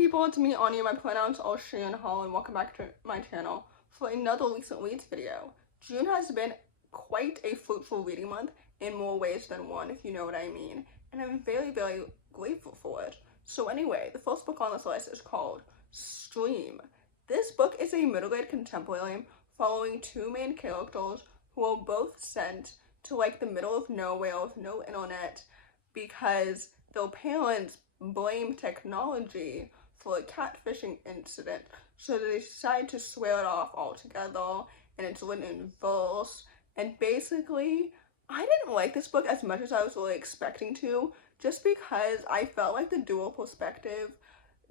people, it's me, Anja. My pronouns are she and her, and welcome back to my channel for another recent reads video. June has been quite a fruitful reading month in more ways than one, if you know what I mean, and I'm very, very grateful for it. So anyway, the first book on this list is called Stream. This book is a middle-grade contemporary following two main characters who are both sent to like the middle of nowhere with no internet because their parents blame technology for a catfishing incident, so they decide to swear it off altogether, and it's written in verse. And basically, I didn't like this book as much as I was really expecting to, just because I felt like the dual perspective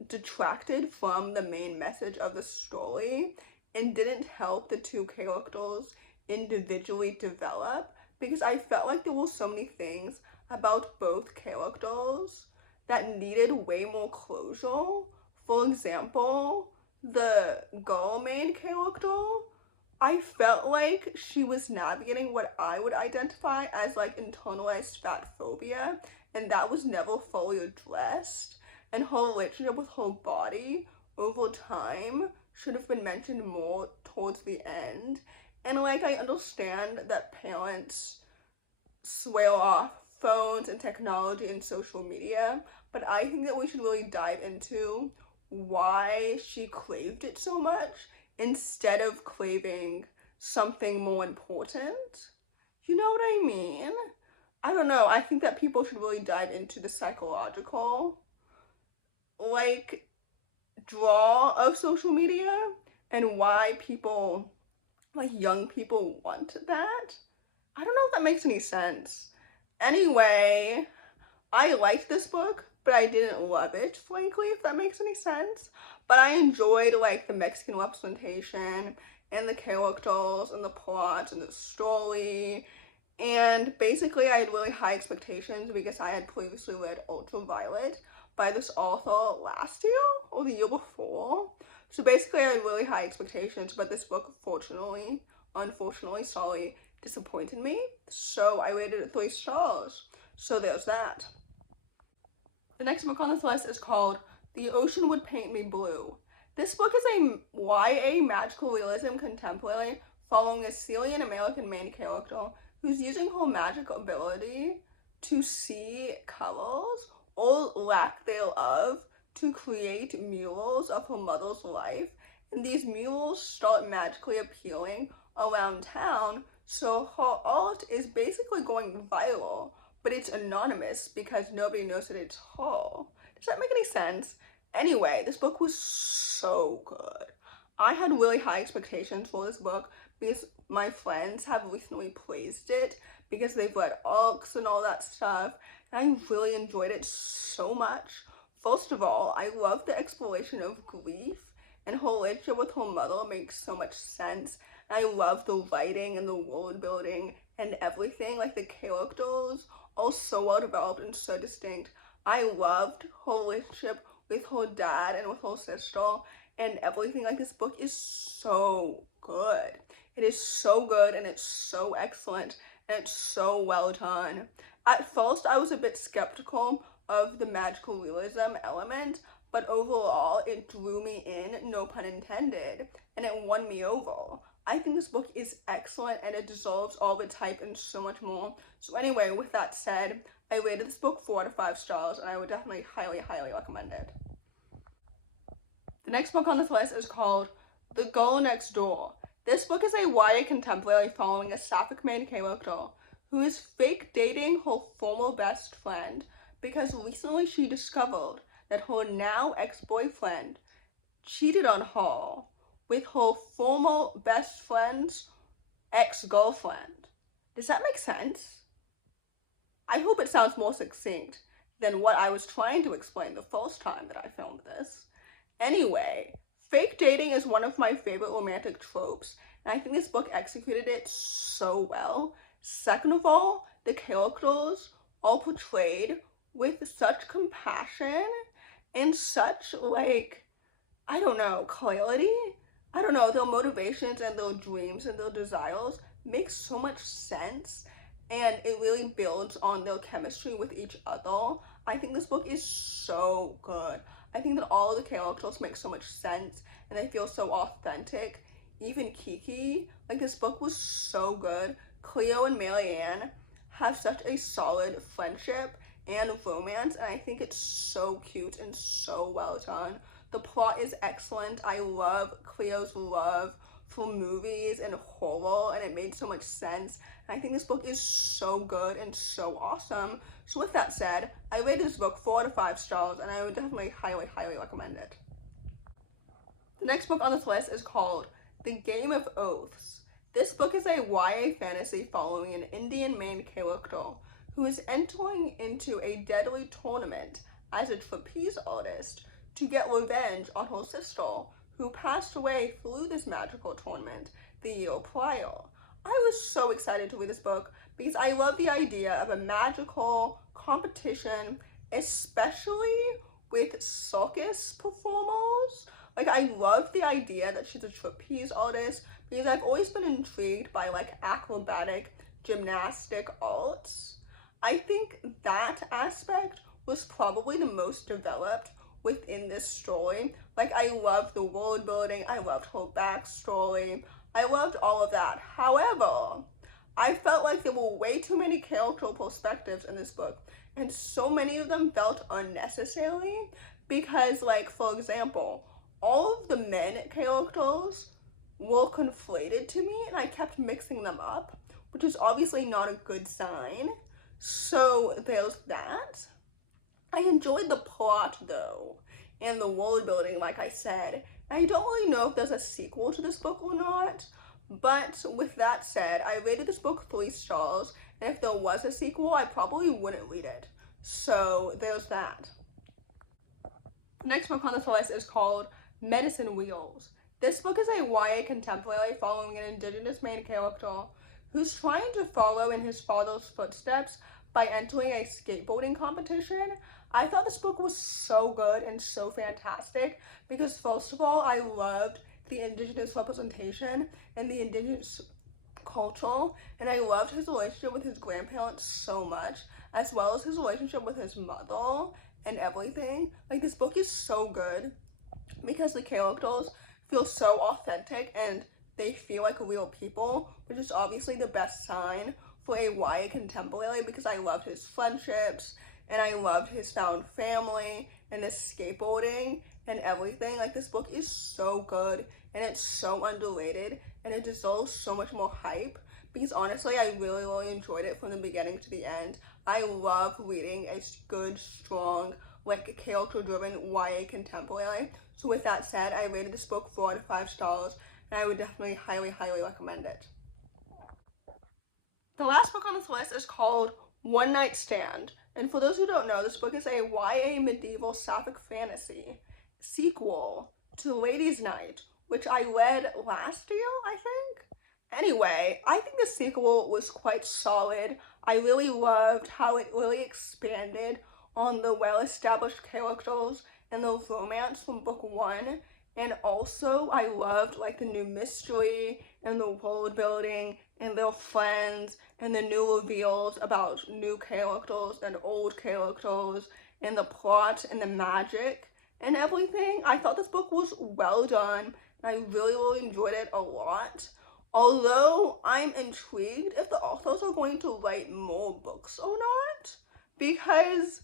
detracted from the main message of the story and didn't help the two characters individually develop, because I felt like there were so many things about both characters that needed way more closure. For example, the girl main character, I felt like she was navigating what I would identify as like internalized fat phobia, and that was never fully addressed. And her relationship with her body over time should have been mentioned more towards the end. And like, I understand that parents swear off phones and technology and social media, but I think that we should really dive into why she craved it so much instead of craving something more important. You know what I mean? I don't know, I think that people should really dive into the psychological like draw of social media and why people, like young people, want that. I don't know if that makes any sense. Anyway, I liked this book, but I didn't love it, frankly, if that makes any sense. But I enjoyed like the Mexican representation and the characters and the plot and the story. And basically I had really high expectations because I had previously read Ultraviolet by this author last year or the year before. So basically I had really high expectations, but this book unfortunately, sorry, disappointed me. So I rated it 3 stars. So there's that. The next book on this list is called The Ocean Would Paint Me Blue. This book is a YA magical realism contemporary following a Syrian-American main character who's using her magic ability to see colors, or lack thereof, to create murals of her mother's life. And these murals start magically appearing around town, so her art is basically going viral, but it's anonymous because nobody knows that it's her. Does that make any sense? Anyway, this book was so good. I had really high expectations for this book because my friends have recently praised it because they've read arcs and all that stuff, and I really enjoyed it so much. First of all, I love the exploration of grief, and her relationship with her mother makes so much sense. I love the writing and the world building and everything. Like, the characters are so well developed and so distinct. I loved her relationship with her dad and with her sister and everything. Like, this book is so good. It is so good, and it's so excellent, and it's so well done. At first, I was a bit skeptical of the magical realism element, but overall, it drew me in, no pun intended, and it won me over. I think this book is excellent, and it deserves all of its hype and so much more. So anyway, with that said, I rated this book 4 out of 5 stars, and I would definitely highly, highly recommend it. The next book on this list is called The Girl Next Door. This book is a YA contemporary following a sapphic main character who is fake dating her former best friend because recently she discovered that her now ex-boyfriend cheated on her with her former best friend's ex-girlfriend. Does that make sense? I hope it sounds more succinct than what I was trying to explain the first time that I filmed this. Anyway, fake dating is one of my favorite romantic tropes, and I think this book executed it so well. Second of all, the characters are portrayed with such compassion and such, like, I don't know, clarity. I don't know, their motivations and their dreams and their desires make so much sense, and it really builds on their chemistry with each other. I think this book is so good. I I think that all of the characters make so much sense and they feel so authentic. Even Kiki, like this book was so good. Cleo and Marianne have such a solid friendship and romance, and I think it's so cute and so well done. The plot is excellent. I love Cleo's love for movies and horror, and it made so much sense. And I think this book is so good and so awesome. So with that said, I rated this book 4 out of 5 stars, and I would definitely highly recommend it. The next book on this list is called The Game of Oaths. This book is a YA fantasy following an Indian main character who is entering into a deadly tournament as a trapeze artist to get revenge on her sister, who passed away through this magical tournament the year prior. I was so excited to read this book because I love the idea of a magical competition, especially with circus performers. Like, I love the idea that she's a trapeze artist because I've always been intrigued by like acrobatic gymnastic arts. I think that aspect was probably the most developed within this story. Like, I loved the world building, I loved her backstory, I loved all of that. However, I felt like there were way too many character perspectives in this book, and so many of them felt unnecessary because, like, for example, all of the men characters were conflated to me and I kept mixing them up, which is obviously not a good sign. So there's that. I enjoyed the plot though, and the world building, like I said. I don't really know if there's a sequel to this book or not, but with that said, I rated this book 3 stars, and if there was a sequel, I probably wouldn't read it. So there's that. The next book on this list is called Medicine Wheels. This book is a YA contemporary following an indigenous main character who's trying to follow in his father's footsteps by entering a skateboarding competition. I thought this book was so good and so fantastic because, first of all, I loved the indigenous representation and the indigenous culture, and I loved his relationship with his grandparents so much, as well as his relationship with his mother and everything. Like, this book is so good because the characters feel so authentic and they feel like real people, which is obviously the best sign for a YA contemporary because I loved his friendships and I loved his found family and his skateboarding and everything. Like, this book is so good and it's so underrated and it deserves so much more hype because honestly I really enjoyed it from the beginning to the end. I love reading a good, strong, like character-driven YA contemporary. So with that said, I rated this book 4 out of 5 stars, and I would definitely highly recommend it. The last book on this list is called One Night Stand, and for those who don't know, this book is a YA medieval sapphic fantasy sequel to Ladies' Night, which I read last year, I think. Anyway, I think the sequel was quite solid. I really loved how it really expanded on the well-established characters and the romance from book 1, and also I loved like the new mystery and the world building and their friends and the new reveals about new characters and old characters and the plot and the magic and everything. I thought this book was well done and I really enjoyed it a lot. Although I'm intrigued if the authors are going to write more books or not, because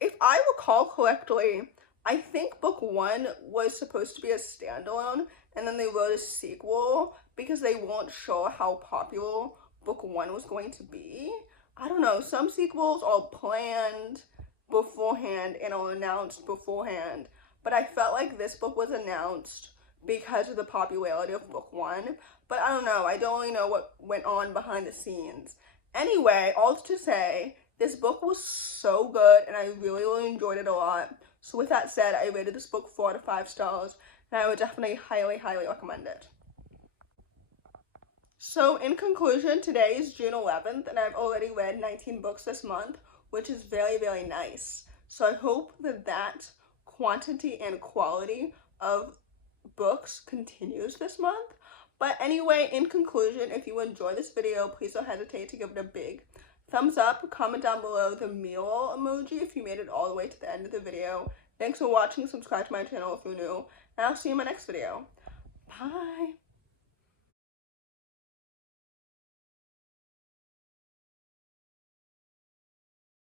if I recall correctly, I think book 1 was supposed to be a standalone and then they wrote a sequel because they weren't sure how popular book 1 was going to be. I don't know, some sequels are planned beforehand and are announced beforehand, but I felt like this book was announced because of the popularity of book 1, but I don't know, I don't really know what went on behind the scenes. Anyway, all to say, this book was so good and I really enjoyed it a lot. So with that said, I rated this book 4 out of 5 stars and I would definitely highly recommend it. So in conclusion, today is June 11th and I've already read 19 books this month, which is very nice. So I hope that quantity and quality of books continues this month. But anyway, in conclusion, if you enjoyed this video, please don't hesitate to give it a big thumbs up, comment down below the mirror emoji if you made it all the way to the end of the video, Thanks for watching. Subscribe to my channel if you're new, and I'll see you in my next video. Bye!